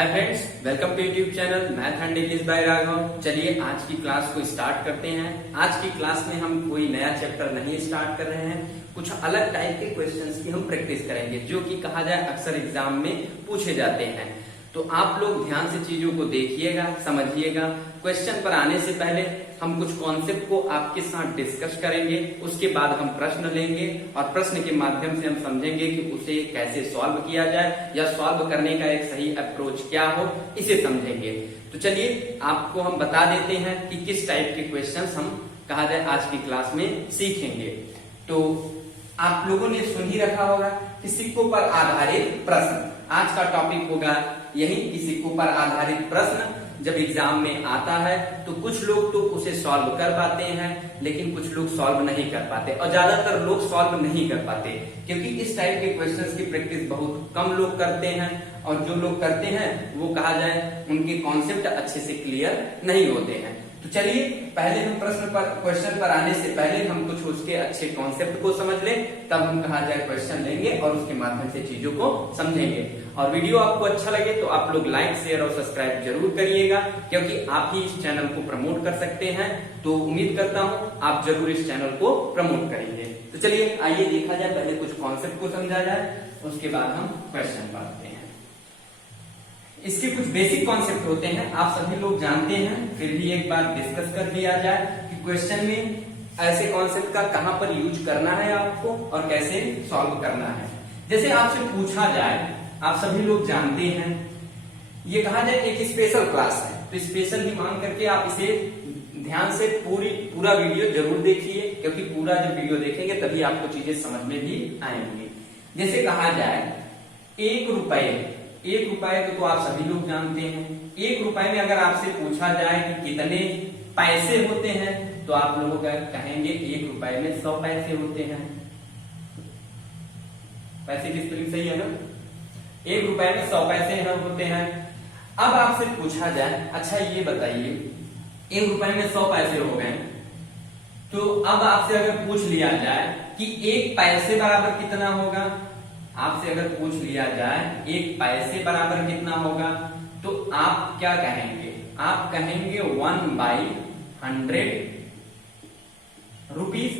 Hi friends, welcome to YouTube channel math and English by Raghav. चलिए आज की class को स्टार्ट करते हैं। आज की क्लास में हम कोई नया चैप्टर नहीं स्टार्ट कर रहे हैं, कुछ अलग टाइप के क्वेश्चंस की हम प्रैक्टिस करेंगे जो कि कहा जाए अक्सर एग्जाम में पूछे जाते हैं। तो आप लोग ध्यान से चीजों को देखिएगा, समझिएगा। क्वेश्चन पर आने से पहले हम कुछ कॉन्सेप्ट को आपके साथ डिस्कस करेंगे, उसके बाद हम प्रश्न लेंगे और प्रश्न के माध्यम से हम समझेंगे कि उसे कैसे सॉल्व किया जाए या सॉल्व करने का एक सही अप्रोच क्या हो, इसे समझेंगे। तो चलिए आपको हम बता देते हैं कि किस टाइप के क्वेश्चंस हम कहा जाए आज की क्लास में सीखेंगे। तो आप लोगों ने सुन ही रखा होगा कि सिक्कों पर आधारित प्रश्न। आज का टॉपिक होगा यही कि सिक्कों पर आधारित प्रश्न जब एग्जाम में आता है तो कुछ लोग तो उसे सॉल्व कर पाते हैं, लेकिन कुछ लोग सॉल्व नहीं कर पाते और ज्यादातर लोग सॉल्व नहीं कर पाते क्योंकि इस टाइप के क्वेश्चंस की प्रैक्टिस बहुत कम लोग करते हैं और जो लोग करते हैं वो कहा जाए उनके कॉन्सेप्ट अच्छे से क्लियर नहीं होते हैं। तो चलिए पहले हम क्वेश्चन पर आने से पहले हम कुछ उसके अच्छे कॉन्सेप्ट को समझ लें, तब हम कहा जाए क्वेश्चन लेंगे और उसके माध्यम से चीजों को समझेंगे। और वीडियो आपको अच्छा लगे तो आप लोग लाइक, शेयर और सब्सक्राइब जरूर करिएगा क्योंकि आप ही इस चैनल को प्रमोट कर सकते हैं। तो उम्मीद करता हूँ आप जरूर इस चैनल को प्रमोट करेंगे। तो चलिए आइए देखा जाए, पहले कुछ कॉन्सेप्ट को समझा जाए, उसके बाद हम क्वेश्चन पढ़ते हैं। इसके कुछ बेसिक कॉन्सेप्ट होते हैं, आप सभी लोग जानते हैं, फिर भी एक बार डिस्कस कर लिया जाए कि क्वेश्चन में ऐसे कॉन्सेप्ट का कहां पर यूज करना है आपको और कैसे सॉल्व करना है। जैसे आपसे पूछा जाए, आप सभी लोग जानते हैं, ये कहा जाए एक स्पेशल क्लास है, तो स्पेशल ही मान करके आप इसे ध्यान से पूरा वीडियो जरूर देखिए क्योंकि पूरा जब वीडियो देखेंगे तभी आपको चीजें समझ में भी आएंगी। जैसे कहा जाए एक रुपए को तो आप सभी लोग जानते हैं। एक रुपए में अगर आपसे पूछा जाए कि कितने पैसे होते हैं तो आप लोग कहेंगे एक रुपए में 100 पैसे होते हैं। पैसे की स्पेलिंग सही है ना? एक रुपए में 100 पैसे होते हैं। अब आपसे पूछा जाए, अच्छा ये बताइए एक रुपए में 100 पैसे हो गए, तो अब आपसे अगर पूछ लिया जाए कि एक पैसे बराबर कितना होगा, आपसे अगर पूछ लिया जाए एक पैसे बराबर कितना होगा, तो आप क्या कहेंगे? आप कहेंगे 1/100 रुपीज।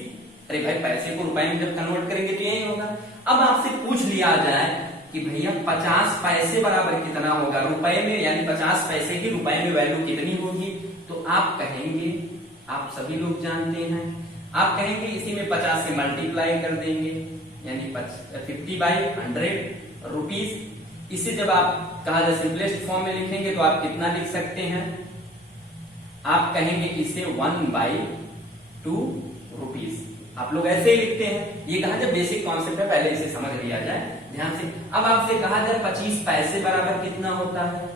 अरे भाई पैसे को रुपए में जब कन्वर्ट करेंगे तो यही होगा। अब आपसे पूछ लिया जाए कि भैया 50 पैसे बराबर कितना होगा रुपए में, यानी 50 पैसे की रुपए में वैल्यू कितनी होगी, तो आप कहेंगे, आप सभी लोग जानते हैं, आप कहेंगे इसी में 50 से मल्टीप्लाई कर देंगे यानी 50/100 रुपीज। इसे जब आप कहा जाए सिंपलेस्ट फॉर्म में लिखेंगे तो आप कितना लिख सकते हैं? आप कहेंगे इसे 1/2 रुपीज। आप लोग ऐसे ही लिखते हैं। ये कहा जाए बेसिक कॉन्सेप्ट है, पहले इसे समझ लिया जाए ध्यान से। अब आपसे कहा जाए 25 पैसे बराबर कितना होता है,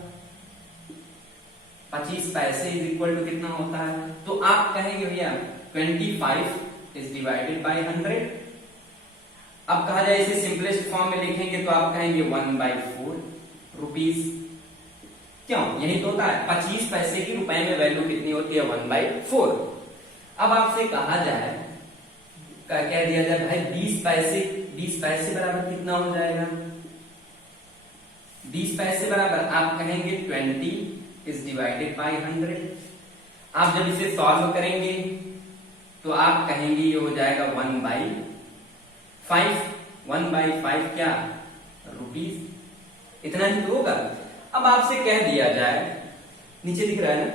25 पैसे इज इक्वल टू कितना होता है, तो आप कहेंगे भैया 25 इज डिवाइडेड बाय 100। अब कहा जाए इसे सिंपलेस्ट फॉर्म में लिखेंगे तो आप कहेंगे 1/4 रुपीज। क्यों? यही तो होता है, 25 पैसे की रुपए में वैल्यू कितनी होती है? 1/4। अब आपसे कहा जाए, कह दिया जाए भाई 20 पैसे बराबर कितना हो जाएगा? 20 पैसे बराबर आप कहेंगे 20 इज डिवाइडेड बाय 100। आप जब इसे सॉल्व करेंगे तो आप कहेंगे ये हो जाएगा 1/5 क्या? रुपीज। इतना ही तो होगा। अब आपसे कह दिया जाए, नीचे दिख रहा है ना,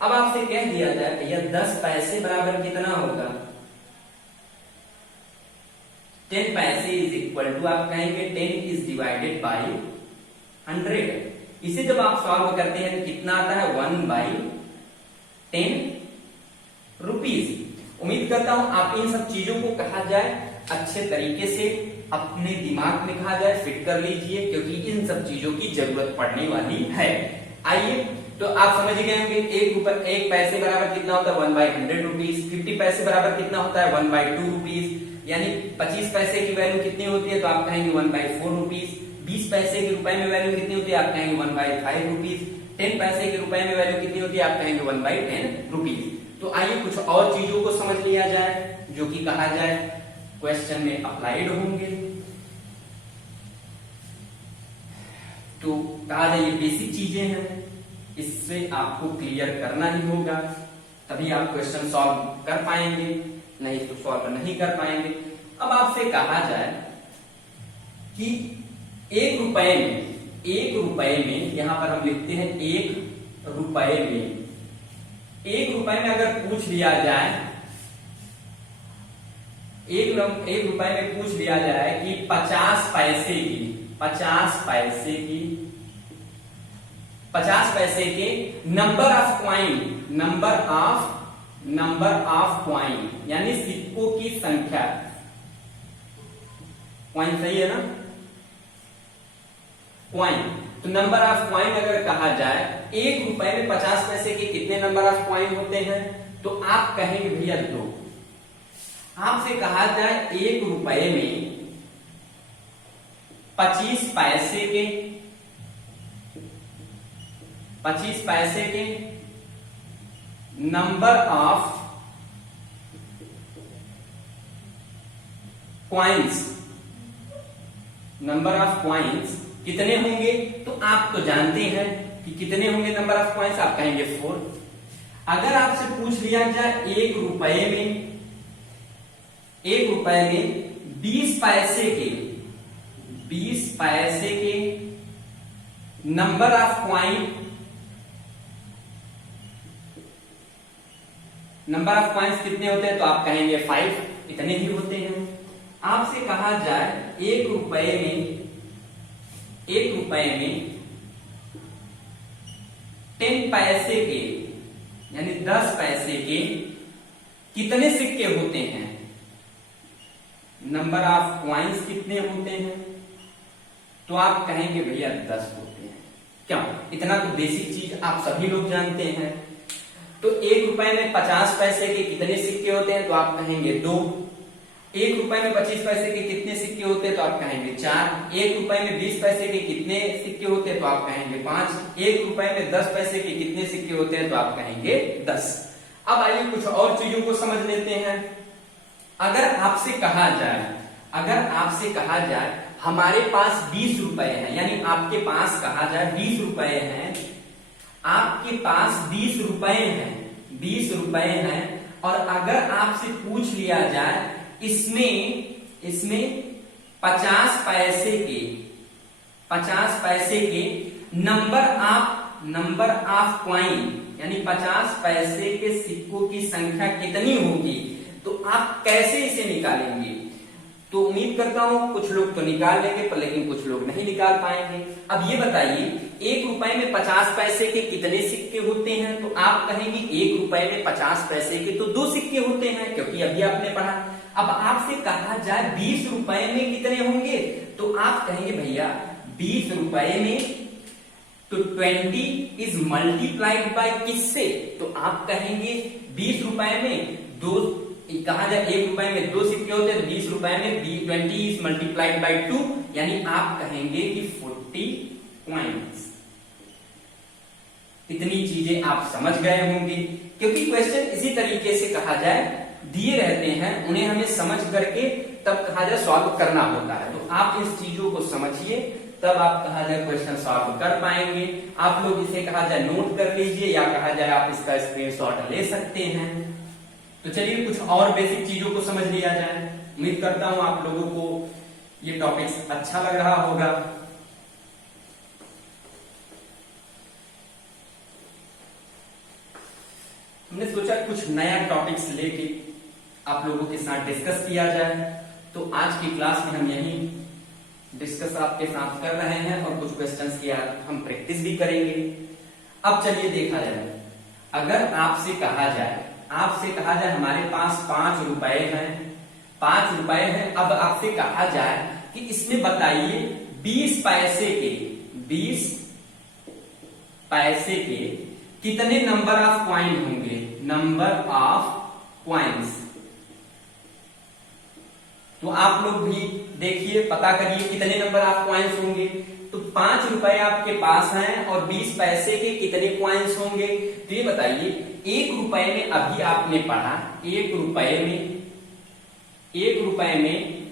अब आपसे कह दिया जाए भैया 10 पैसे बराबर कितना होगा? 10 पैसे इज इक्वल टू, आप कहेंगे 10 इज डिवाइडेड बाय 100। इसे जब आप सॉल्व करते हैं तो कितना आता है? 1/10 रुपीज। उम्मीद करता हूं आप इन सब चीजों को कहा जाए अच्छे तरीके से अपने दिमाग में कहा जाए फिट कर लीजिए क्योंकि इन सब चीजों की जरूरत पड़ने वाली है। आइए, तो आप समझ गए होंगे एक पैसे बराबर कितना होता है? 1/100 रुपीज। 50 पैसे बराबर कितना होता है? 1/2 रुपीज। यानी 25 पैसे की वैल्यू कितनी होती है? तो आप कहेंगे 1/4 रुपीज। 20 पैसे के रुपए में वैल्यू कितनी होती है? आप कहेंगे 1/5 रुपीज। 10 पैसे के रुपए में वैल्यू कितनी होती है? आप कहेंगे 1/10 रुपीज। तो आइए कुछ और चीजों को समझ लिया जाए जो कि कहा जाए क्वेश्चन में अप्लाइड होंगे। तो कहा जाए ये बेसिक चीजें हैं, इससे आपको क्लियर करना ही होगा, तभी आप क्वेश्चन सॉल्व कर पाएंगे, नहीं तो सॉल्व नहीं कर पाएंगे। अब आपसे कहा जाए कि एक रुपए में यहां पर हम लिखते हैं एक रुपए में अगर पूछ लिया जाए, एक रुपए में पूछ लिया जाए कि 50 पैसे के नंबर ऑफ क्वाइन यानी सिक्कों की संख्या, क्वाइन सही है ना, क्वाइन, तो नंबर ऑफ क्वाइन अगर कहा जाए एक रुपए में 50 पैसे के कितने नंबर ऑफ क्वाइन होते हैं, तो आप कहेंगे भैया 2। आपसे कहा जाए एक रुपए में 25 पैसे के नंबर ऑफ क्वाइंस कितने होंगे, तो आप तो जानते हैं कि कितने होंगे नंबर ऑफ क्वाइंस, आप कहेंगे 4। अगर आपसे पूछ लिया जाए एक रुपए में 20 पैसे के नंबर ऑफ क्वाइंस कितने होते हैं, तो आप कहेंगे 5, इतने ही होते हैं। आपसे कहा जाए एक रुपए में 10 पैसे के यानी 10 पैसे के कितने सिक्के होते हैं, नंबर ऑफ क्वाइंस कितने होते हैं, तो आप कहेंगे भैया 10 होते हैं। क्यों, इतना तो बेसिक चीज आप सभी लोग जानते हैं। तो एक रुपए में 50 पैसे के कितने सिक्के होते हैं, तो आप कहेंगे 2। एक रुपए में 25 पैसे के कितने सिक्के होते हैं, तो आप कहेंगे 4। एक रुपए में 20 पैसे के कितने सिक्के होते हैं, तो आप कहेंगे 5। एक रुपए में 10 पैसे के कितने सिक्के होते हैं, तो आप कहेंगे 10। अब आइए कुछ और चीजों को समझ लेते हैं। अगर आपसे कहा जाए हमारे पास 20 रुपए हैं, यानी आपके पास कहा जाए 20 रुपए हैं, आपके पास 20 रुपए हैं, और अगर आपसे पूछ लिया जाए इसमें 50 पैसे के नंबर ऑफ क्वाइन यानी 50 पैसे के सिक्कों की संख्या कितनी होगी, तो आप कैसे इसे निकालेंगे। तो उम्मीद करता हूं कुछ लोग तो निकाल लेंगे, पर लेकिन कुछ लोग नहीं निकाल पाएंगे। अब ये बताइए एक रुपए में 50 पैसे के कितने सिक्के होते हैं, तो आप कहेंगे एक रुपए में 50 पैसे के तो 2 सिक्के होते हैं, क्योंकि अभी आपने पढ़ा। अब आपसे कहा जाए 20 रुपए में कितने होंगे, तो आप कहेंगे भैया 20 रुपए में तो 20 इज मल्टीप्लाइड बाय किससे, तो आप कहेंगे 20 रुपए में 2, कहा जाए एक रुपए में 2 सिक्के होते हैं, तो 20 रुपए में 20 इज मल्टीप्लाइड बाय 2, यानी आप कहेंगे कि 40 क्वाइंस। इतनी चीजें आप समझ गए होंगे, क्योंकि क्वेश्चन इसी तरीके से कहा जाए दिए रहते हैं, उन्हें हमें समझ करके तब कहा जाए सॉल्व करना होता है। तो आप इस चीजों को समझिए, तब आप कहा जाए क्वेश्चन सॉल्व कर पाएंगे। आप लोग इसे कहा जाए नोट कर लीजिए, या कहा जाए आप इसका स्क्रीनशॉट ले सकते हैं। तो चलिए कुछ और बेसिक चीजों को समझ लिया जाए। उम्मीद करता हूं आप लोगों को ये टॉपिक्स अच्छा लग रहा होगा। हमने सोचा कुछ नया टॉपिक्स लेके आप लोगों के साथ डिस्कस किया जाए, तो आज की क्लास में हम यही डिस्कस आपके साथ कर रहे हैं, और कुछ क्वेश्चंस की हम प्रैक्टिस भी करेंगे। अब चलिए देखा जाए, अगर आपसे कहा जाए हमारे पास 5 रुपए हैं, अब आपसे कहा जाए कि इसमें बताइए 20 पैसे के कितने नंबर ऑफ क्वाइन होंगे, नंबर ऑफ क्वाइंस। तो आप लोग भी देखिए, पता करिए कितने नंबर ऑफ क्वाइंस होंगे। तो 5 रुपए आपके पास हैं और 20 पैसे के कितने क्वाइंस होंगे, तो ये बताइए। एक रुपए में अभी आपने पढ़ा, एक रुपए में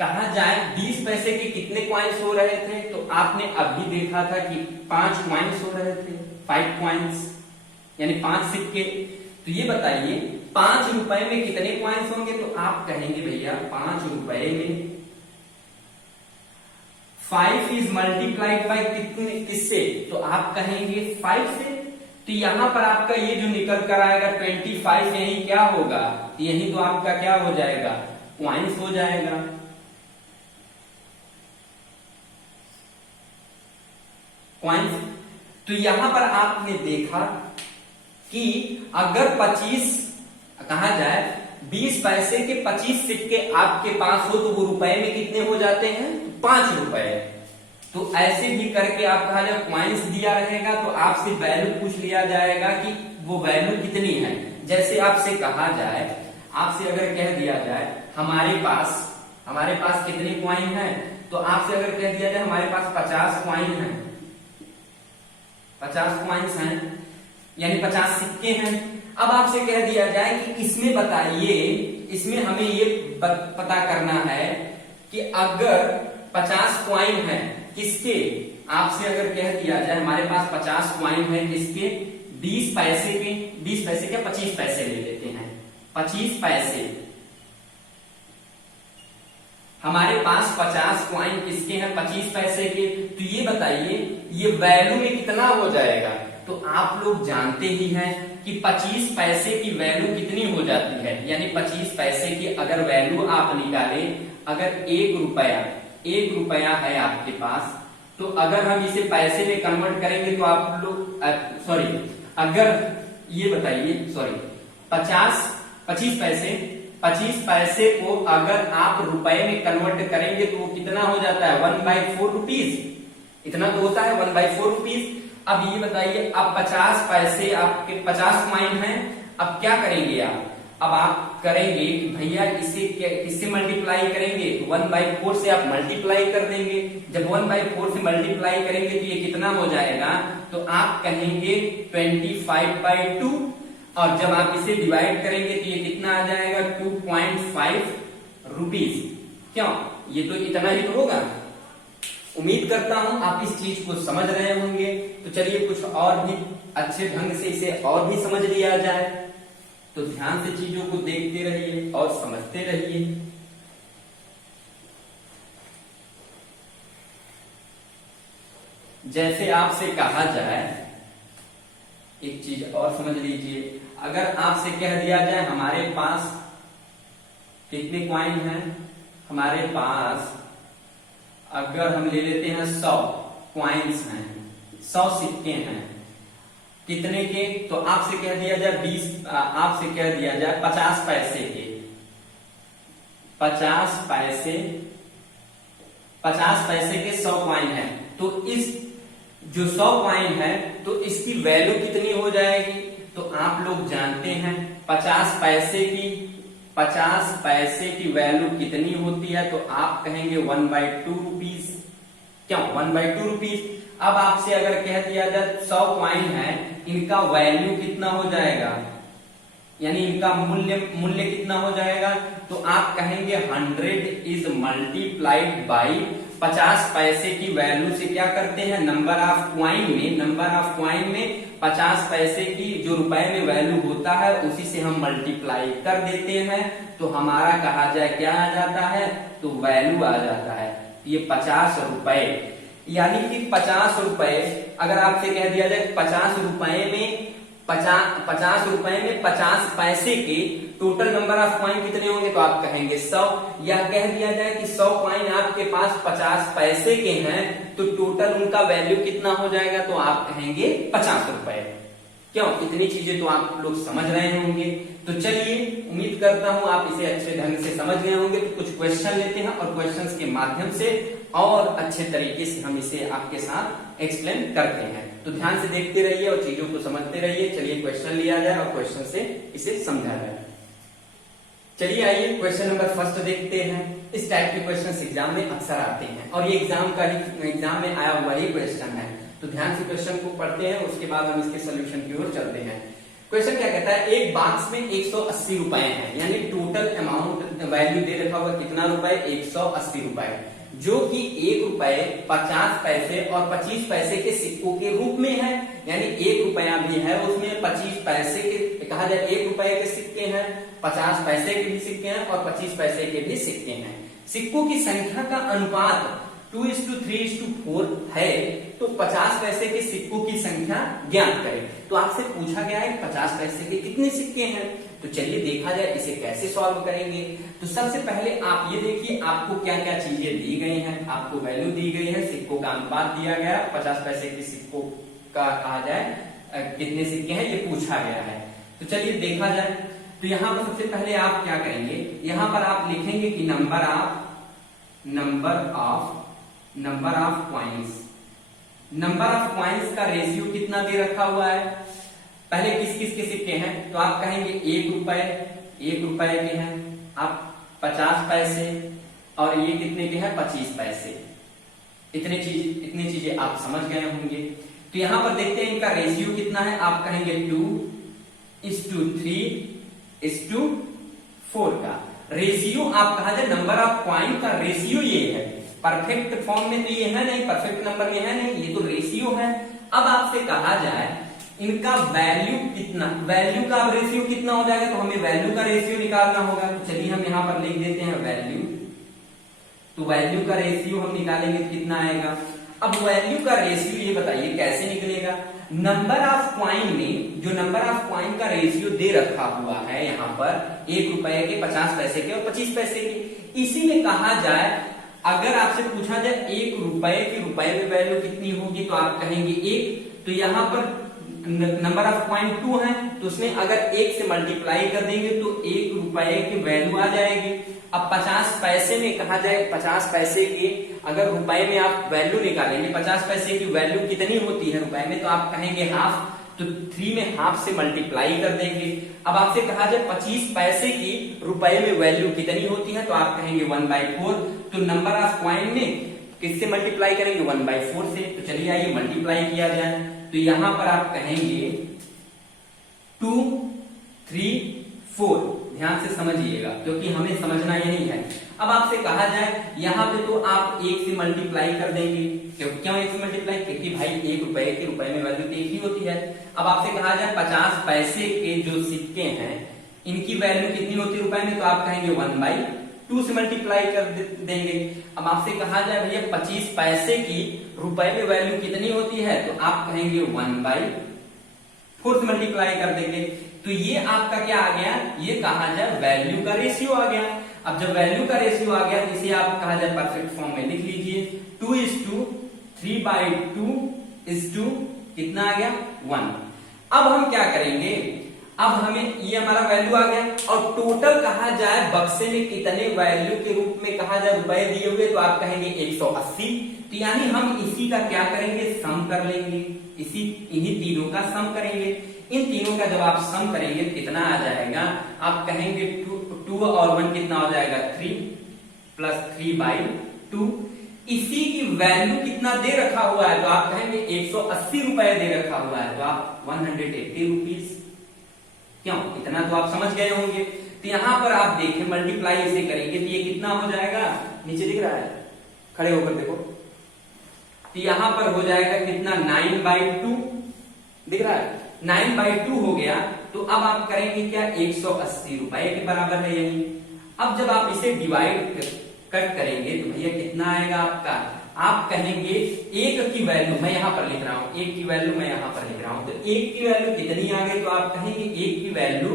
कहा जाए 20 पैसे के कितने कॉइन्स हो रहे थे, तो आपने अभी देखा था कि 5 कॉइन्स हो रहे थे, 5 कॉइन्स यानी 5 सिक्के। तो ये बताइए 5 रुपए में कितने कॉइन्स होंगे, तो आप कहेंगे भैया 5 रुपए में 5 इज मल्टीप्लाइड बाय कितने, किससे, तो आप कहेंगे 5 से। तो यहां पर आपका ये जो निकल कर आएगा 25, यही क्या होगा, यही तो आपका क्या हो जाएगा, कॉइन्स हो जाएगा। कॉइन्स। तो यहां पर आपने देखा कि अगर 25 कहा जाए 20 पैसे के 25 सिक्के आपके पास हो, तो वो रुपए में कितने हो जाते हैं, 5 रुपए। तो ऐसे भी करके आप कहा जाए कॉइन्स दिया रहेगा तो आपसे वैल्यू पूछ लिया जाएगा कि वो वैल्यू कितनी है। जैसे आपसे कहा जाए, आपसे अगर कह दिया जाए हमारे पास कितने कॉइन है, तो आपसे अगर कह दिया जाए हमारे पास 50 कॉइन है, 50 कॉइन्स हैं यानी 50 सिक्के हैं। अब आपसे कह दिया जाए कि इसमें बताइए, इसमें हमें ये पता करना है कि अगर 50 कॉइन है किसके, आपसे अगर कह दिया जाए हमारे पास 50 कॉइन है किसके, 20 पैसे के, 20 पैसे क्या 25 पैसे ले लेते हैं, 25 पैसे हमारे पास 50 कॉइन किसके हैं, 25 पैसे के। तो ये बताइए ये वैल्यू में कितना हो जाएगा, तो आप लोग जानते ही हैं कि 25 पैसे की वैल्यू कितनी हो जाती है, यानी 25 पैसे की अगर वैल्यू आप निकाले, अगर 1 रुपया है आपके पास, तो अगर हम इसे पैसे में कन्वर्ट करेंगे तो आप लोग अगर ये बताइए 25 पैसे को अगर आप रुपए में कन्वर्ट करेंगे तो वो कितना हो जाता है, 1/4 रुपीज, इतना तो होता है 1/4 रुपीज। अब ये बताइए अब 50 पैसे आपके 50 कॉइन हैं, अब क्या करेंगे अब आप करेंगे कि भैया इससे मल्टीप्लाई करेंगे, तो 1/4 से आप मल्टीप्लाई कर देंगे। जब 1/4 से मल्टीप्लाई करेंगे तो ये कितना हो जाएगा, तो आप कहेंगे 25/2, और जब आप इसे डिवाइड करेंगे तो ये कितना आ जाएगा 2.5 रुपीज। क्यों, ये तो इतना ही तो होगा। उम्मीद करता हूं आप इस चीज को समझ रहे होंगे। तो चलिए कुछ और भी अच्छे ढंग से इसे और भी समझ लिया जाए। तो ध्यान से चीजों को देखते रहिए और समझते रहिए। जैसे आपसे कहा जाए, एक चीज और समझ लीजिए, अगर आपसे कह दिया जाए हमारे पास कितने कॉइन हैं, हमारे पास अगर हम ले लेते हैं 100 कॉइन्स हैं, 100 सिक्के हैं, कितने के, तो आपसे कह दिया जाए आपसे कह दिया जाए 50 पैसे के, 50 पैसे के 100 कॉइन है। तो इस जो 100 कॉइन है तो इसकी वैल्यू कितनी हो जाएगी, तो आप लोग जानते हैं 50 पैसे की वैल्यू कितनी होती है, तो आप कहेंगे 1/2 रुपीज। क्यों 1/2 रुपीज। अब आपसे अगर कह दिया जाए 100 कॉइन है, इनका वैल्यू कितना हो जाएगा, यानी इनका मूल्य कितना हो जाएगा, तो आप कहेंगे 100 इज मल्टीप्लाइड बाई 50 पैसे की वैल्यू से क्या करते हैं, नंबर ऑफ क्वाइन में 50 पैसे की जो रुपए में वैल्यू होता है उसी से हम मल्टीप्लाई कर देते हैं, तो हमारा कहा जाए क्या आ जाता है, तो वैल्यू आ जाता है ये 50 रुपए। यानी कि 50 रुपए अगर आपसे कह दिया जाए 50 रुपए में 50 पैसे के टोटल नंबर ऑफ कॉइन कितने होंगे, तो आप कहेंगे 100। या कह दिया जाए कि 100 कॉइन आपके पास 50 पैसे के हैं, तो टोटल उनका वैल्यू कितना हो जाएगा, तो आप कहेंगे 50 रुपए। क्यों, इतनी चीजें तो आप लोग समझ रहे होंगे। तो चलिए उम्मीद करता हूं आप इसे अच्छे ढंग से समझ गए होंगे। तो कुछ क्वेश्चन लेते हैं और क्वेश्चंस के माध्यम से और अच्छे तरीके से हम इसे आपके साथ एक्सप्लेन करते हैं। तो ध्यान से देखते रहिए और चीजों को समझते रहिए। चलिए क्वेश्चन लिया जाए और क्वेश्चन से इसे समझा जाए। चलिए आइए क्वेश्चन नंबर फर्स्ट देखते हैं। इस टाइप के क्वेश्चन एग्जाम में अक्सर आते हैं और ये एग्जाम में आया हुआ ही क्वेश्चन है। तो ध्यान से क्वेश्चन को पढ़ते हैं, उसके बाद हम इसके सोल्यूशन की ओर चलते हैं। क्वेश्चन क्या कहता है, एक बॉक्स में 180 रुपए हैं, यानी टोटल अमाउंट वैल्यू दे रखा हुआ कितना रुपए, 180 रुपए, जो कि 1 रुपए 50 पैसे और 25 पैसे के सिक्कों के रूप में है। यानी 1 रुपया भी है उसमें, 25 पैसे के, कहा जाए 1 रुपए के सिक्के हैं, 50 पैसे के भी सिक्के हैं और 25 पैसे के भी सिक्के हैं। सिक्कों की संख्या का अनुपात 2:3:4 है, तो 50 पैसे के सिक्कों की संख्या ज्ञात करें। तो आपसे पूछा गया है 50 पैसे के कितने सिक्के हैं, तो चलिए देखा जाए इसे कैसे सॉल्व करेंगे। तो सबसे पहले आप ये देखिए आपको क्या क्या चीजें दी गई हैं। आपको वैल्यू दी गई है, सिक्कों का अनुपात दिया गया, 50 पैसे के सिक्कों का कहा जाए कितने सिक्के हैं ये पूछा गया है। तो चलिए देखा जाए। तो यहाँ पर सबसे पहले आप क्या करेंगे, यहाँ पर आप लिखेंगे कि नंबर ऑफ कॉइन्स का रेशियो कितना दे रखा हुआ है। पहले किस किस के सिक्के हैं, तो आप कहेंगे 1 रुपए के हैं, आप 50 पैसे और ये कितने के हैं, 25 पैसे। इतनी चीजें आप समझ गए होंगे। तो यहां पर देखते हैं इनका रेशियो कितना है, आप कहेंगे 2:3:4 का रेशियो। आप कहा जाए नंबर ऑफ कॉइन का रेशियो ये है, परफेक्ट फॉर्म में तो ये है नहीं, परफेक्ट नंबर में है नहीं, ये तो रेशियो है। अब आपसे कहा जाए इनका वैल्यू कितना, वैल्यू का रेशियो कितना हो जाएगा, तो हमें वैल्यू का रेशियो निकालना होगा। तो चलिए हम यहां पर लिख देते हैं वैल्यू। तो वैल्यू का रेशियो हम निकालेंगे तो कितना आएगा। अब वैल्यू का रेशियो ये बताइए कैसे निकलेगा। नंबर ऑफ कॉइन में जो नंबर ऑफ कॉइन का रेशियो दे रखा हुआ है यहाँ पर 1 रुपए के, 50 पैसे के और 25 पैसे के, इसी में कहा जाए अगर आपसे पूछा जाए 1 रुपए की रुपए में वैल्यू कितनी होगी, तो आप कहेंगे 1। तो यहाँ पर नंबर ऑफ कॉइन 2 है, तो उसमें अगर 1 से मल्टीप्लाई कर देंगे तो 1 रुपए की वैल्यू आ जाएगी। अब 50 पैसे में कहा जाए 50 पैसे के अगर रुपए में आप वैल्यू निकालेंगे, 50 पैसे की वैल्यू कितनी होती है रुपए में, तो आप कहेंगे हाफ। तो 3 में हाफ से मल्टीप्लाई कर देंगे। अब आपसे कहा जाए 25 पैसे की रुपए में वैल्यू कितनी होती है, तो आप कहेंगे 1/4। तो नंबर ऑफ कॉइन में किससे मल्टीप्लाई करेंगे, 1/4 से। तो चलिए आइए मल्टीप्लाई किया जाए। तो यहां पर आप कहेंगे 2, 3, 4। ध्यान से समझिएगा क्योंकि हमें समझना यही है। अब आपसे कहा जाए यहाँ पे तो आप 1 से मल्टीप्लाई कर देंगे। क्यों 1 से मल्टीप्लाई, क्योंकि भाई 1 रुपए की रुपए में वैल्यू तो 1 ही होती है। अब आपसे कहा जाए 50 पैसे के जो सिक्के हैं इनकी वैल्यू कितनी होती है रुपए में, तो आप कहेंगे 1/2 से मल्टीप्लाई कर देंगे। अब आपसे कहा जाए भैया 25 पैसे की रुपए में वैल्यू कितनी होती है, तो आप कहेंगे 1/4 से मल्टीप्लाई कर देंगे। तो ये आपका क्या आ गया, ये कहा जाए वैल्यू का रेशियो आ गया। अब जब वैल्यू का रेशियो आ गया तो इसे आप कहा जाए परफेक्ट फॉर्म में लिख लीजिए। 2:3/2 कितना आ गया, 1। अब हम क्या करेंगे, अब हमें ये हमारा वैल्यू आ गया और टोटल कहा जाए बक्से में कितने वैल्यू के रूप में कहा जाए रुपए दिए हुए, तो आप कहेंगे 180। तो यानी हम इसी का क्या करेंगे, सम कर लेंगे। इन्हीं तीनों का सम करेंगे। इन तीनों का जब आप सम करेंगे कितना आ जाएगा, आप कहेंगे 2 और 1 कितना हो जाएगा, 3 + 3/2। इसी की वैल्यू कितना दे रखा हुआ है, तो आप कहेंगे 180 रुपए दे रखा हुआ है, तो आप 180 रुपीज। क्यों, इतना तो आप समझ गए होंगे। तो यहां पर आप देखें मल्टीप्लाई इसे करेंगे तो ये कितना हो जाएगा, नीचे दिख रहा है, खड़े होकर देखो। तो यहां पर हो जाएगा कितना, 9/2 दिख रहा है, 9/2 हो गया। तो अब आप करेंगे क्या, 180 रुपए के बराबर है यही। अब जब आप इसे डिवाइड कट करेंगे तो भैया कितना आएगा आपका, आप कहेंगे 1 की वैल्यू, मैं यहां पर लिख रहा हूं 1 की वैल्यू, मैं यहां पर लिख रहा हूं, तो 1 की वैल्यू कितनी आ गई, तो आप कहेंगे 1 की वैल्यू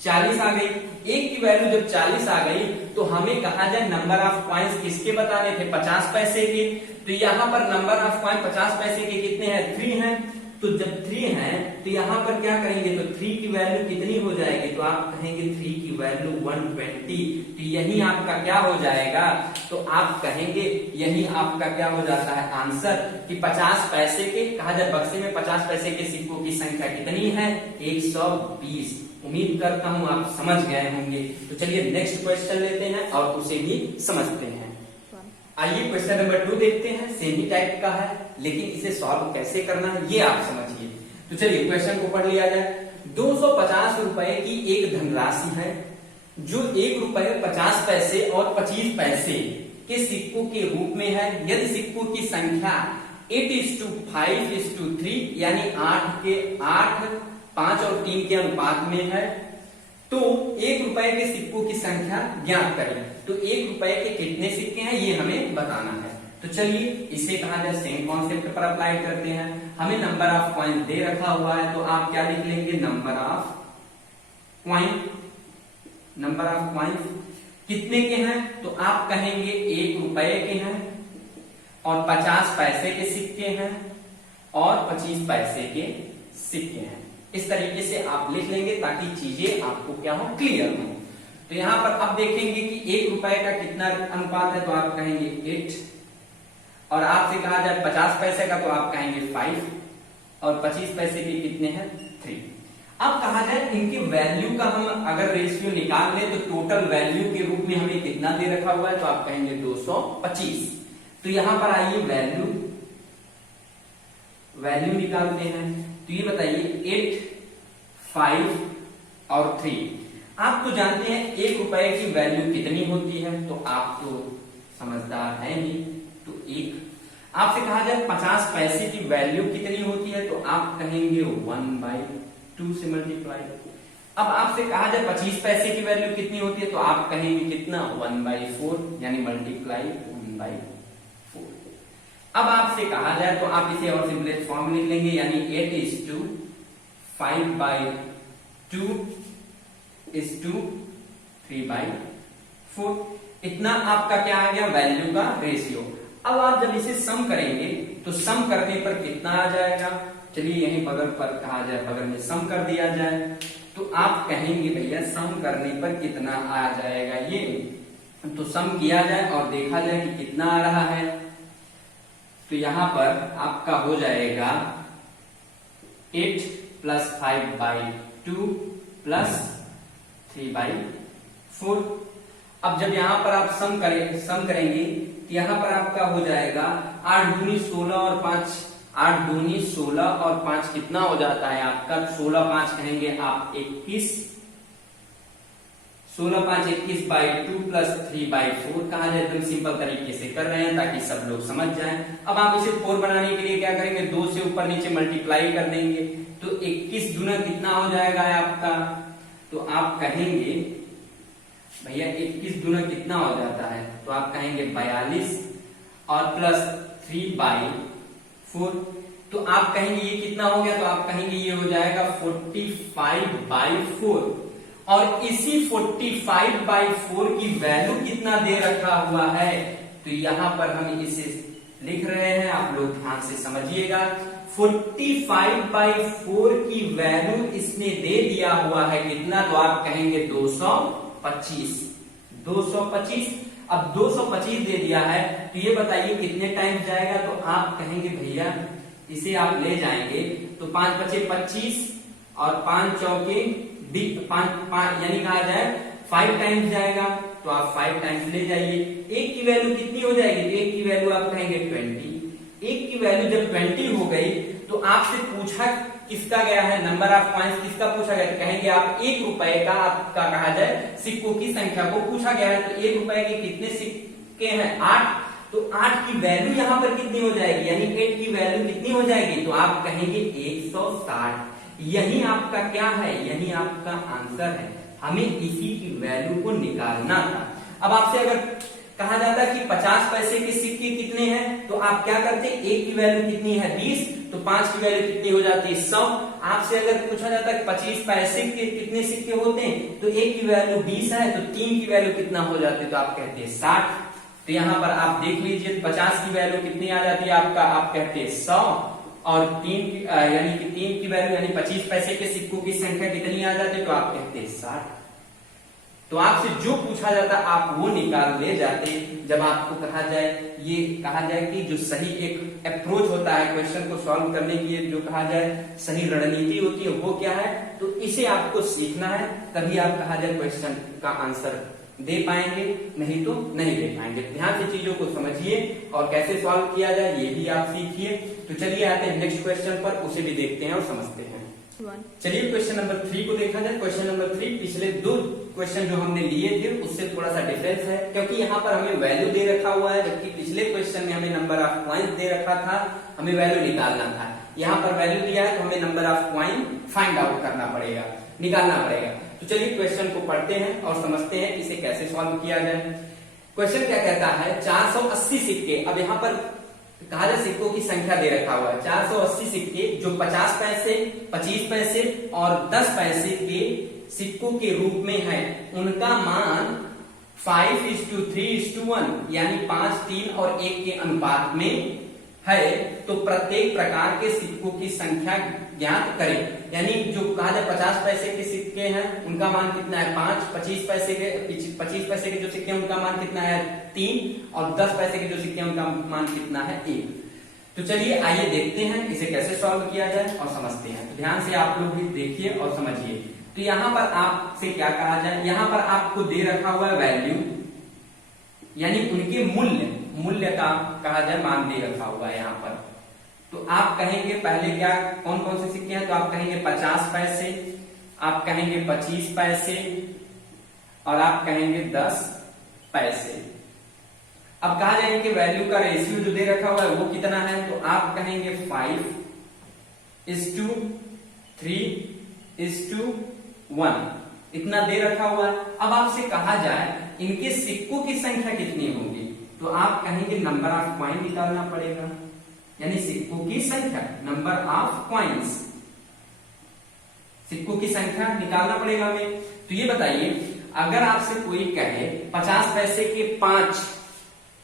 40 आ गई। 1 की वैल्यू जब 40 आ गई तो हमें कहा जाए नंबर ऑफ कॉइन्स किसके बताने थे, 50 पैसे के। तो यहां पर नंबर ऑफ कॉइन 50 पैसे के कितने हैं, 3 हैं। तो जब 3 है तो यहां पर क्या करेंगे, तो 3 की वैल्यू कितनी हो जाएगी, तो आप कहेंगे 3 की वैल्यू 120। तो यही आपका क्या हो जाएगा, तो आप कहेंगे यही आपका क्या हो जाता है आंसर, कि 50 पैसे के कहा जाए बक्से में 50 पैसे के सिक्कों की संख्या कितनी है, 120। उम्मीद करता हूं आप समझ गए होंगे। तो चलिए नेक्स्ट क्वेश्चन लेते हैं और उसे भी समझते हैं। आइए क्वेश्चन नंबर 2 देखते हैं। सेम ही टाइप का है लेकिन इसे सॉल्व कैसे करना है ये आप समझिए। तो चलिए क्वेश्चन को पढ़ लिया जाए। 250 रुपए की एक धनराशि है जो 1 रुपए 50 पैसे और 25 पैसे के सिक्कों के रूप में है। यदि सिक्कों की संख्या 8:5:3 यानी 8 5 और 3 के अनुपात में है तो 1 रुपए के सिक्कों की संख्या ज्ञात करें। तो 1 रुपए के कितने सिक्के हैं ये हमें बताना है। तो चलिए इसे कहा जाए सेम कॉन्सेप्ट पर अप्लाई करते हैं। हमें नंबर ऑफ कॉइन दे रखा हुआ है तो आप क्या लिख लेंगे, number of coin. Number of coin कितने के हैं तो आप कहेंगे 1 रुपए के हैं और 50 पैसे के सिक्के हैं और 25 पैसे के सिक्के हैं। इस तरीके से आप लिख लेंगे ताकि चीजें आपको क्या हो, क्लियर हो। तो यहां पर अब देखेंगे कि 1 रुपए का कितना अनुपात है तो आप कहेंगे 8 और आपसे कहा जाए 50 पैसे का तो आप कहेंगे 5 और 25 पैसे के कितने हैं 3। अब कहा जाए इनके वैल्यू का हम अगर रेशियो निकाल लें तो टोटल वैल्यू के रूप में हमें कितना दे रखा हुआ है तो आप कहेंगे 225। तो यहां पर आइए वैल्यू निकालते हैं। तो ये बताइए 8, 5 और 3। आप तो जानते हैं 1 रुपए की वैल्यू कितनी होती है तो आप तो समझदार हैं ही। तो 1 आपसे कहा जाए 50 पैसे की वैल्यू कितनी होती है तो आप कहेंगे 1/2 से मल्टीप्लाई। अब आपसे कहा जाए 25 पैसे की वैल्यू कितनी होती है तो आप कहेंगे कितना 1/4 यानी मल्टीप्लाई 1/4। अब आपसे कहा जाए तो आप इसे और सिंपलेस्ट फॉर्म लिख लेंगे यानी 8:5/2 इतना आपका क्या आ गया, वैल्यू का रेशियो। अब आप जब इसे सम करेंगे तो सम करने पर कितना आ जाएगा, चलिए यहीं बगल पर कहा जाए बगल में सम कर दिया जाए तो आप कहेंगे भैया सम करने पर कितना आ जाएगा ये। तो सम किया जाए और देखा जाए कि कितना आ रहा है तो यहां पर आपका हो जाएगा 8 + 5/2 + 3/4। अब जब यहां पर आप सम करेंगे तो यहां पर आपका हो जाएगा 8 दूनी 16 और 5 8 दूनी 16 और 5 कितना हो जाता है आपका 16 5 कहेंगे आप 21 16 5 21/2 + 3/4 कहा जाए। एकदम सिंपल तरीके से कर रहे हैं ताकि सब लोग समझ जाएं। अब आप इसे 4 बनाने के लिए क्या करेंगे 2 से ऊपर नीचे मल्टीप्लाई कर देंगे तो 21 दूना कितना हो जाएगा आपका तो आप कहेंगे भैया 21 दूना कितना हो जाता है तो आप कहेंगे 42 और प्लस 3/4 तो आप कहेंगे ये कितना हो गया तो आप कहेंगे ये हो जाएगा 45/4 और इसी 45/4 की वैल्यू कितना दे रखा हुआ है तो यहां पर हम इसे लिख रहे हैं, आप लोग ध्यान से समझिएगा। 45/4 की वैल्यू इसने दे दिया हुआ है कितना तो आप कहेंगे 225। अब 225 दे दिया है तो ये बताइए कितने टाइम्स जाएगा तो आप कहेंगे भैया इसे आप ले जाएंगे तो 5 × 5 = 25 और 5 चौके 5 यानी कहा जाए 5 टाइम्स जाएगा तो आप 5 टाइम्स ले जाइए। एक की वैल्यू कितनी हो जाएगी तो एक की वैल्यू आप कहेंगे 20। एक की वैल्यू जब 20 हो गई तो आपसे पूछा किसका गया है, नंबर ऑफ कॉइन्स किसका पूछा गया तो कहेंगे आप 1 रुपए का आपका कहा जाए सिक्कों की संख्या को पूछा गया है। तो 1 रुपए के कितने सिक्के हैं 8 तो 8 की वैल्यू यहां पर कितनी हो जाएगी यानी 8 की वैल्यू कितनी हो जाएगी तो आप कहेंगे 160। यही आपका क्या है, यही आपका आंसर है। हमें इसी की वैल्यू को निकालना था। अब आपसे अगर कहा जाता है कि 50 पैसे के सिक्के कितने हैं तो आप क्या करते, एक की वैल्यू कितनी है 20 तो 5 की वैल्यू कितनी हो जाती है 100। आपसे अगर पूछा जाता है 25 पैसे के कितने सिक्के होते हैं तो एक की वैल्यू 20 है तो 3 की वैल्यू कितना हो जाती है तो आप कहते हैं 60। तो यहां पर आप देख लीजिए 50 की वैल्यू कितनी आ जाती है आपका, आप कहते हैं 100 और 3 यानी कि 3 की वैल्यू यानी 25 पैसे के सिक्कों की संख्या कितनी आ जाती है तो आप कहते हैं 60। तो आपसे जो पूछा जाता आप वो निकाल ले जाते। जब आपको कहा जाए ये कहा जाए कि जो सही एक अप्रोच होता है क्वेश्चन को सॉल्व करने की जो कहा जाए सही रणनीति होती है वो क्या है तो इसे आपको सीखना है, तभी आप कहा जाए क्वेश्चन का आंसर दे पाएंगे, नहीं तो नहीं दे पाएंगे। ध्यान से चीजों को समझिए और कैसे सॉल्व किया जाए ये भी आप सीखिए। तो चलिए आते हैं नेक्स्ट क्वेश्चन पर, उसे भी देखते हैं और समझते हैं। 1. चलिए क्वेश्चन नंबर 3 को देखा जाए। क्वेश्चन नंबर 3 पिछले 2 क्वेश्चन जो हमने लिए थे उससे थोड़ा सा डिफरेंस है, क्योंकि यहाँ पर हमें वैल्यू दे रखा हुआ है, जबकि पिछले क्वेश्चन में हमें नंबर ऑफ पॉइंट दे रखा था, हमें वैल्यू निकालना था। यहाँ पर वैल्यू दिया है तो हमें number of point find out करना पड़ेगा, निकालना पड़ेगा। तो चलिए क्वेश्चन को पढ़ते हैं और समझते हैं इसे कैसे सॉल्व किया जाए। क्वेश्चन क्या कहता है, 480 सिक्के, अब यहाँ पर कहा जाए सिक्कों की संख्या दे रखा हुआ है, 480 सिक्के जो 50 पैसे, 25 पैसे और 10 पैसे के सिक्कों के रूप में है, उनका मान 5:3:1 यानी 5, 3 और 1 के अनुपात में है, तो प्रत्येक प्रकार के सिक्कों की संख्या ज्ञात करें। यानी जो कहा जाए 50 पैसे के सिक्के हैं उनका मान कितना है 5, 25 पैसे के जो सिक्के हैं उनका मान कितना है 3 और 10 पैसे के जो सिक्के हैं उनका मान कितना है 1। तो चलिए आइए देखते हैं इसे कैसे सॉल्व किया जाए और समझते हैं। तो ध्यान से आप लोग भी देखिए और समझिए। तो यहाँ पर आपसे क्या कहा जाए, यहाँ पर आपको दे रखा हुआ है वैल्यू, यानी उनके मूल्य का कहा जाए मान दे रखा हुआ है यहाँ पर। तो आप कहेंगे पहले क्या कौन कौन से सिक्के हैं, तो आप कहेंगे 50 पैसे, आप कहेंगे 25 पैसे और आप कहेंगे 10 पैसे। अब कहा जाएगा कि वैल्यू का रेशियो जो दे रखा हुआ है वो कितना है, तो आप कहेंगे 5:3:1 इतना दे रखा हुआ है। अब आपसे कहा जाए इनके सिक्कों की संख्या कितनी होगी, तो आप कहेंगे नंबर ऑफ कॉइन निकालना पड़ेगा, यानी सिक्कों की संख्या, नंबर ऑफ कॉइन्स, सिक्कों की संख्या निकालना पड़ेगा हमें। तो ये बताइए अगर आपसे कोई कहे 50 पैसे के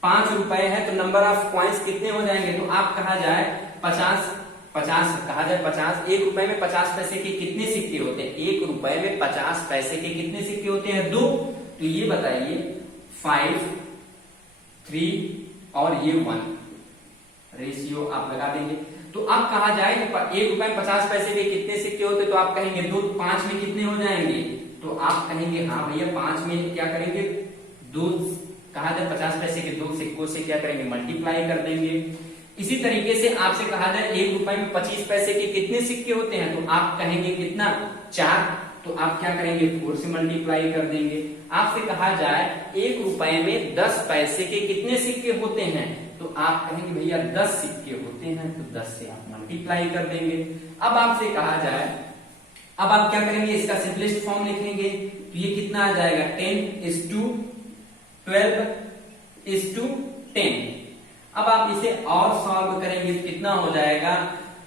5 रुपए है तो नंबर ऑफ कॉइन्स कितने हो जाएंगे, तो आप कहा जाए 50 कहा जाए 50, 1 रुपए में 50 पैसे के कितने सिक्के होते हैं, 1 रुपए में 50 पैसे के कितने सिक्के होते हैं 2। तो ये बताइए 5, 3 और ये 1 रेशियो आप लगा देंगे। तो अब कहा जाए 1 रुपए में 50 पैसे के कितने सिक्के होते, तो आप कहेंगे 2, 5 में कितने हो जाएंगे, तो आप कहेंगे हाँ भैया 5 में क्या करेंगे 2, कहा जाए 50 पैसे के 2 सिक्कों से क्या करेंगे मल्टीप्लाई कर देंगे। इसी तरीके से आपसे कहा जाए 1 रुपए में 25 पैसे के कितने सिक्के होते हैं, तो आप कहेंगे कितना 4, तो आप क्या करेंगे 4 से मल्टीप्लाई कर देंगे। आपसे कहा जाए 1 रुपए में 10 पैसे के कितने सिक्के होते हैं, तो आप कहेंगे भैया 10 सिक्के होते हैं, तो 10 से आप मल्टीप्लाई कर देंगे। अब आपसे कहा जाए, अब आप क्या करेंगे इसका सिंपलेस्ट फॉर्म लिखेंगे, तो ये कितना आ जाएगा 10:12:10। अब आप इसे और सॉल्व करेंगे तो कितना हो जाएगा,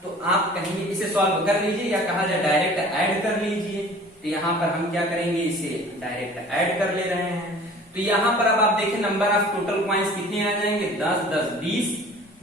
तो आप कहेंगे इसे सॉल्व कर लीजिए या कहा जाए डायरेक्ट ऐड कर लीजिए। तो यहाँ पर हम क्या करेंगे इसे डायरेक्ट ऐड कर ले रहे हैं। तो यहाँ पर अब आप देखें नंबर ऑफ टोटल कॉइन्स कितने आ जाएंगे 10, 10, 20,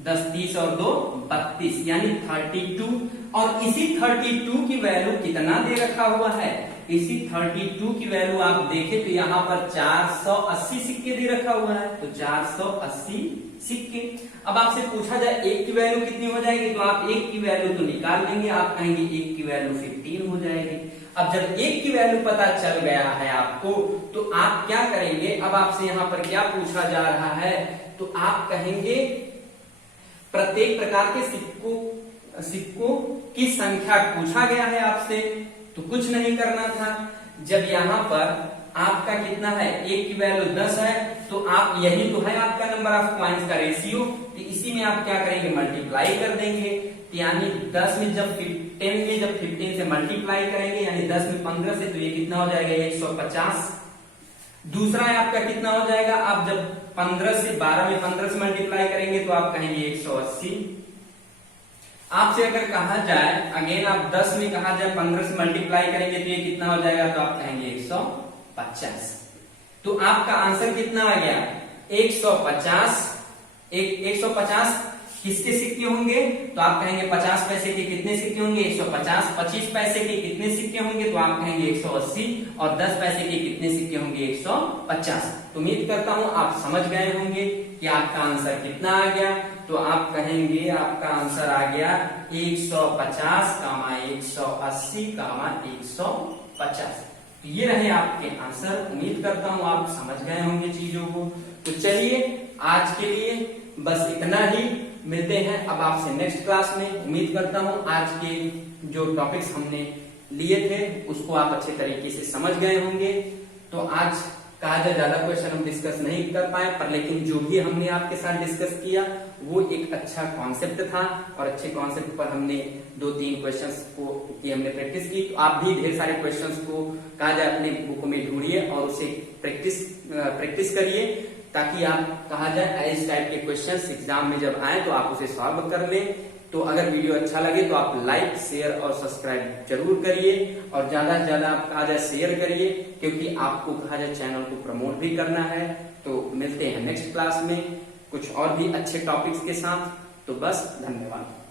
10, 30 और 2 32 यानी 32। और इसी 32 की वैल्यू कितना दे रखा हुआ है, इसी 32 की वैल्यू आप देखें तो यहाँ पर 480 सिक्के दे रखा हुआ है, तो 480 सिक्के। अब आपसे पूछा जाए 1 की वैल्यू कितनी हो जाएगी, तो आप 1 की वैल्यू तो निकाल लेंगे, आप कहेंगे 1 की वैल्यू 15 हो जाएगी। अब जब 1 की वैल्यू पता चल गया है आपको, तो आप क्या करेंगे, अब आपसे यहाँ पर क्या पूछा जा रहा है, तो आप कहेंगे प्रत्येक प्रकार के सिक्कों की संख्या पूछा गया है आपसे, तो कुछ नहीं करना था। जब यहाँ पर आपका कितना है 1 की वैल्यू 10 है, तो आप यही तो है आपका नंबर ऑफ कॉइन्स का रेशियो, तो इसी में आप क्या करेंगे मल्टीप्लाई कर देंगे। यानी 10 में जब 15 से मल्टीप्लाई करेंगे यानी 10 में 15 से, तो ये कितना हो जाएगा 150। दूसरा है आपका कितना हो जाएगा, आप जब 12 में 15 से मल्टीप्लाई करेंगे तो आप कहेंगे 180। आपसे अगर कहा जाए अगेन आप 10 में कहा जाए 15 से मल्टीप्लाई करेंगे तो ये कितना हो जाएगा, तो आप कहेंगे 150। तो आपका आंसर कितना आ गया 150। 150 किसके सिक्के होंगे, तो आप कहेंगे 50 पैसे के कितने सिक्के होंगे 150, 25 पैसे के कितने सिक्के होंगे, तो आप कहेंगे 180 और 10 पैसे के कितने सिक्के होंगे 150। तो उम्मीद करता हूं आप समझ गए होंगे कि आपका आंसर कितना आ गया। तो आप कहेंगे आपका आंसर आ गया 150, 180, 150। तो ये रहे आपके आंसर। उम्मीद करता हूं आप समझ गए होंगे चीजों को। तो चलिए आज के लिए बस इतना ही, मिलते हैं अब आपसे नेक्स्ट क्लास में। उम्मीद करता हूं आज के जो टॉपिक्स हमने लिए थे उसको आप अच्छे तरीके से समझ गए होंगे। तो आज कहा जाए ज्यादा क्वेश्चन हम डिस्कस नहीं कर पाए, पर लेकिन जो भी हमने आपके साथ डिस्कस किया वो एक अच्छा कॉन्सेप्ट था और अच्छे कॉन्सेप्ट पर हमने 2-3 क्वेश्चंस की हमने प्रैक्टिस की। तो आप भी ढेर सारे क्वेश्चंस को कहा जाए अपने बुक में ढूंढिए और उसे प्रैक्टिस करिए, ताकि आप कहा जाए इस टाइप के क्वेश्चंस एग्जाम में जब आए तो आप उसे सॉल्व कर लें। तो अगर वीडियो अच्छा लगे तो आप लाइक, शेयर और सब्सक्राइब जरूर करिए और ज्यादा से ज्यादा आप कहा जाए शेयर करिए, क्योंकि आपको कहा जाए चैनल को प्रमोट भी करना है। तो मिलते हैं नेक्स्ट क्लास में कुछ और भी अच्छे टॉपिक्स के साथ। तो बस धन्यवाद।